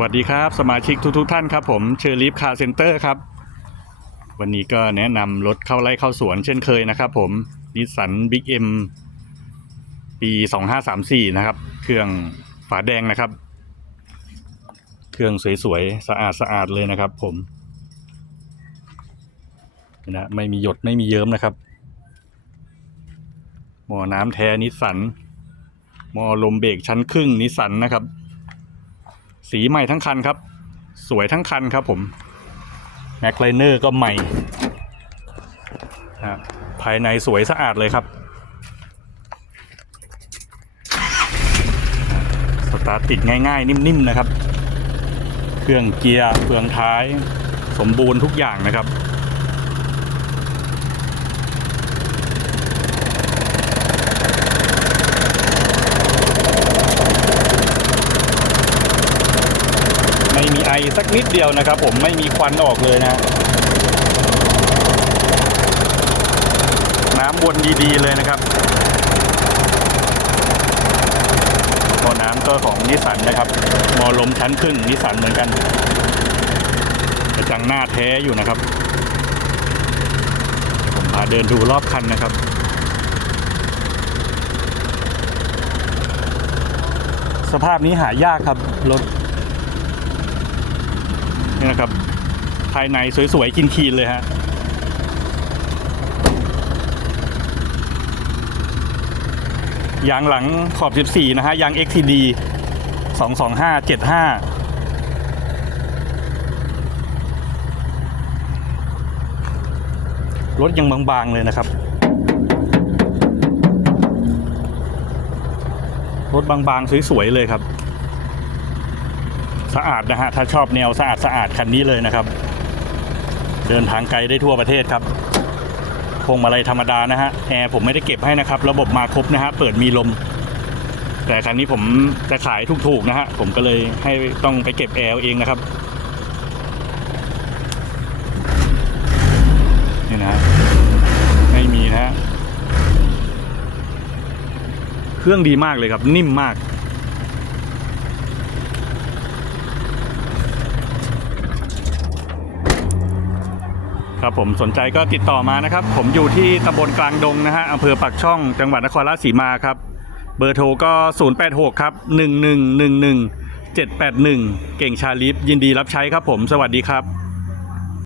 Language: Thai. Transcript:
วัสดีครับ สมาชิกทุกทท่านครับผมเชอร์ลิฟคาร์เซ็นเตอร์ครับ วันนี้ก็แนะนำรถเข้าไร่เข้าสวนเช่นเคยนะครับผมนิสสันบิ๊กเอ็มปี 2534 นะครับ เครื่องฝาแดงนะครับ เครื่องสวยๆ สะอาดสะอาดเลยนะครับผมนี่นะไม่มีหยดไม่มีเยิ้มนะครับ หม้อน้ำแท้นิสสันหม้อลมเบรกชั้นครึ่งนิสสันนะครับ สีใหม่ทั้งคันครับ สวยทั้งคันครับผมแม็กไลเนอร์ก็ใหม่ภายในสวยสะอาดเลยครับ สตาร์ทติดง่าย ๆ นิ่มๆนะครับ เครื่องเกียร์เฟืองท้าย สมบูรณ์ทุกอย่างนะครับ ไม่มีไอ สักนิดเดียวนะครับ ผมไม่มีควันออกเลยนะ น้ำวนดีๆเลยนะครับหมอน้ำก็ของนิสสันนะครับมอลมชั้นครึ่งนิสสันเหมือนกันกระจังหน้าแท้อยู่นะครับผมพาเดินดูรอบคันนะครับสภาพนี้หายากครับ รถ นี่นะครับ ภายในสวยๆกินคีนเลยฮะยางหลังขอบ 14 นะฮะยาง XTD 225 75 รถยังบางๆเลยนะครับ รถบางๆ สวย ๆ เลยครับ สะอาดนะฮะถ้าชอบแนวสะอาดสะอาดคันนี้เลยนะครับ เดินทางไกลได้ทั่วประเทศครับพวงมาลัยธรรมดานะฮะแอร์ผมไม่ได้เก็บให้นะครับ ระบบมาครบนะฮะเปิดมีลม แต่คันนี้ผมจะขายถูกๆนะฮะผมก็เลยให้ต้องไปเก็บแอร์เองนะครับนี่นะไม่มีนะฮะเครื่องดีมากเลยครับนิ่มมาก ครับผมสนใจก็ติดต่อมานะครับ ผมอยู่ที่ตำบลกลางดงนะฮะอำเภอปากช่องจังหวัดนครราชสีมาครับ เบอร์โทรก็ 086 ครับ 1111 781 เก่งชาลิฟยินดีรับใช้ครับผม สวัสดีครับ